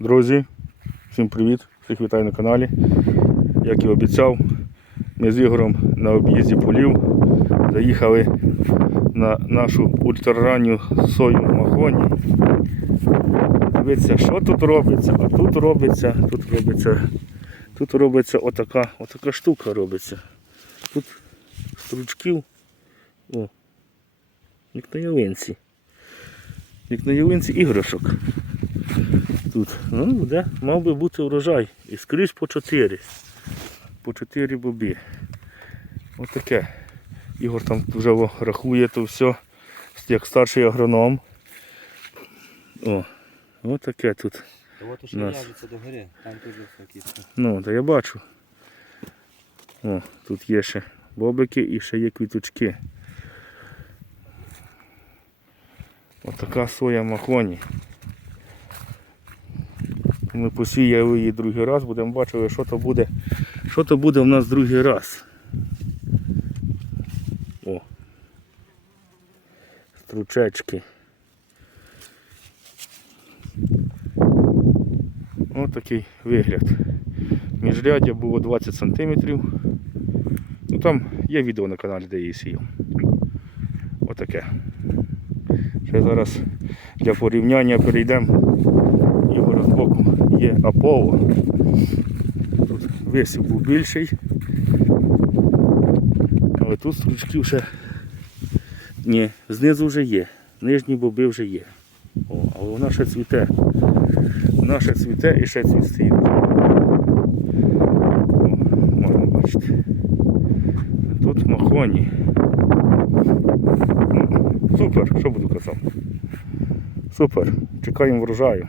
Друзі, всім привіт! Всіх вітаю на каналі. Як і обіцяв, ми з Ігорем на об'їзді полів заїхали на нашу ультраранню сою махоні. Дивіться, що тут робиться, а тут робиться, тут робиться, тут робиться отака, отака штука робиться. Тут стручків, о, як на ялинці. Як на ялинці іграшок тут. Ну, буде, мав би бути урожай. І скрізь по 4. По 4 боби. Ось таке. Ігор там вже рахує то все, як старший агроном. О, ось таке тут. Та от ще Нас. до гори, там теж всякі. Ну, та я бачу. О, тут є ще бобики і ще є квіточки. Ось така соя махоні. Ми посіяли її другий раз, будемо бачити, що то буде, що то буде в нас другий раз. О. Стручечки. Ось такий вигляд. Міжряддя було 20 см. Ну там є відео на каналі, де її сіяв. Отаке. Ще зараз для порівняння перейдемо. Є Аполло. Тут висів був більший. Але тут стручків ще ні, знизу вже є. Нижні боби вже є. О, але вона ще цвіте. Вона ще цвіте і ще цвісти. Можна бачити. Тут махоні. Супер, що буду казати. Супер. Чекаємо врожаю.